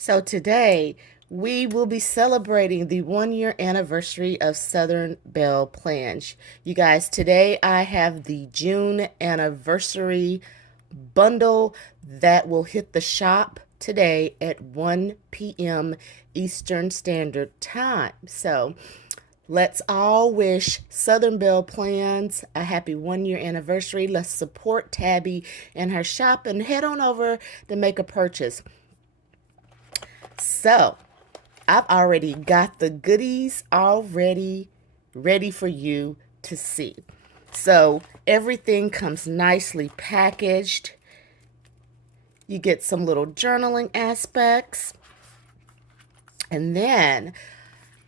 So today we will be celebrating the 1 year anniversary of Southern Belle Plans. You guys, today I have the June anniversary bundle that will hit the shop today at 1 p.m. Eastern Standard Time. So let's all wish Southern Belle Plans a happy 1 year anniversary. Let's support Tabby and her shop and head on over to make a purchase. So, I've already got the goodies already ready for you to see. So, everything comes nicely packaged. You get some little journaling aspects. And then,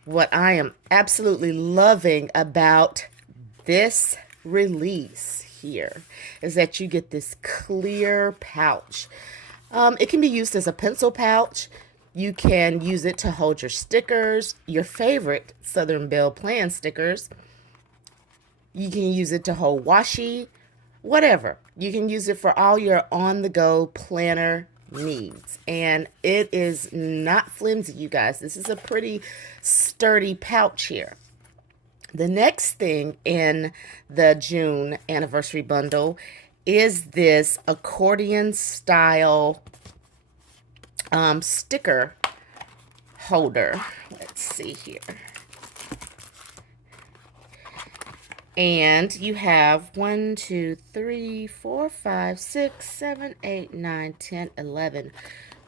what I am absolutely loving about this release here is that you get this clear pouch. It can be used as a pencil pouch. You can use it to hold your stickers, your favorite Southern Belle Plan stickers. You can use it to hold washi, whatever. You can use it for all your on-the-go planner needs. And it is not flimsy, you guys. This is a pretty sturdy pouch here. The next thing in the June anniversary bundle is this accordion style sticker holder. Let's see here. And you have 1, 2, 3, 4, 5, 6, 7, 8, 9, 10, 11,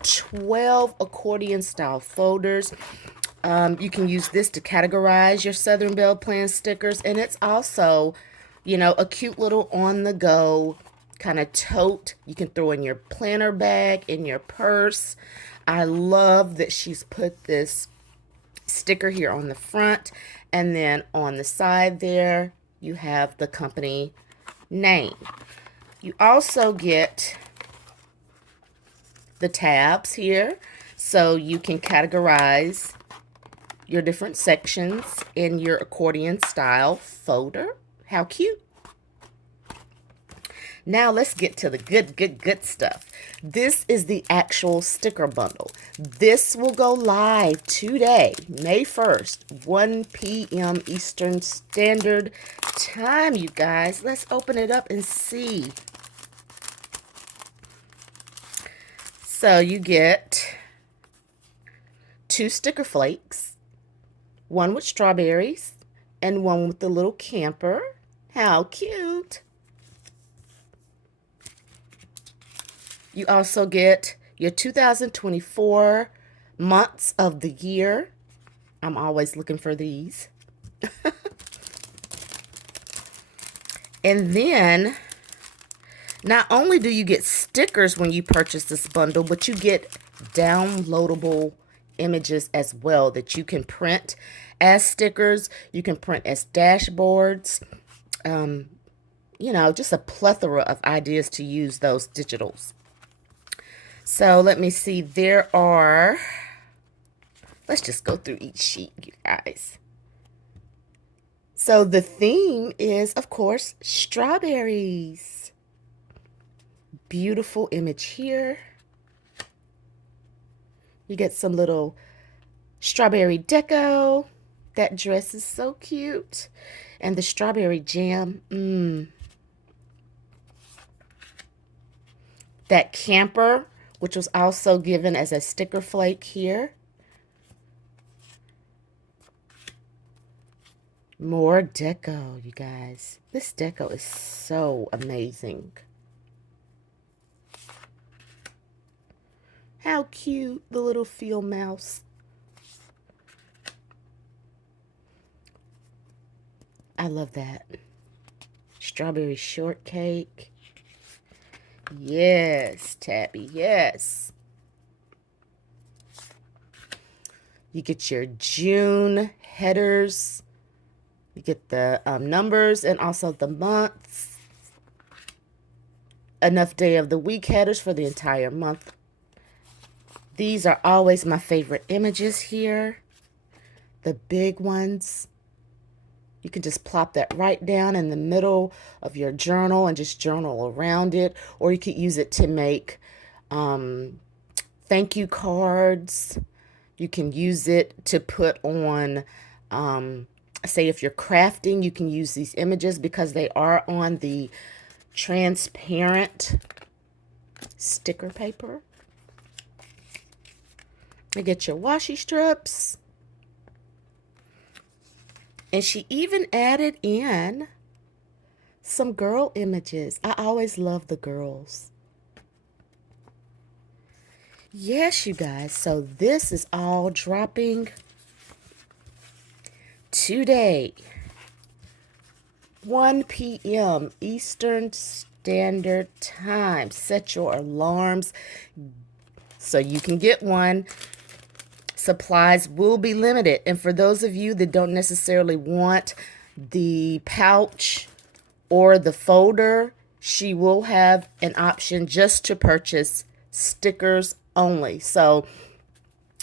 12 accordion style folders. You can use this to categorize your Southern Belle Plan stickers, and it's also, a cute little on-the-go kind of tote. You can throw in your planner bag, in your purse. I love that she's put this sticker here on the front, and then on the side there, you have the company name. You also get the tabs here, so you can categorize your different sections in your accordion style folder. How cute. Now let's get to the good stuff. This is the actual sticker bundle. This will go live today, May 1st, 1 p.m. Eastern Standard Time, you guys. Let's open it up and see. So you get 2 sticker flakes, one with strawberries and one with the little camper. How cute. You also get your 2024 months of the year. I'm always looking for these. And then, not only do you get stickers when you purchase this bundle, but you get downloadable images as well that you can print as stickers. You can print as dashboards. Just a plethora of ideas to use those digitals. So let me see, let's just go through each sheet, you guys. So the theme is, of course, strawberries. Beautiful image here. You get some little strawberry deco. That dress is so cute. And the strawberry jam. That camper, which was also given as a sticker flake here. More deco, you guys. This deco is so amazing. How cute, the little field mouse. I love that. Strawberry shortcake. Yes, Tabby, yes. You get your June headers. You get the numbers and also the months. Enough day of the week headers for the entire month. These are always my favorite images here. The big ones. You can just plop that right down in the middle of your journal and just journal around it. Or you could use it to make thank you cards. You can use it to put on, say if you're crafting, you can use these images because they are on the transparent sticker paper. You get your washi strips. And she even added in some girl images. I always love the girls. Yes, you guys. So this is all dropping today, 1 p.m. Eastern Standard Time. Set your alarms so you can get one. Supplies will be limited. And for those of you that don't necessarily want the pouch or the folder, she will have an option just to purchase stickers only. So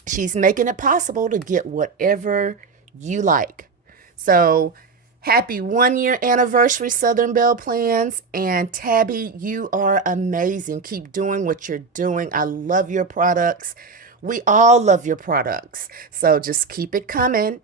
she's making it possible to get whatever you like. So happy 1-year anniversary, Southern Belle Plans. And Tabby, you are amazing. Keep doing what you're doing. I love your products. We all love your products. So just keep it coming.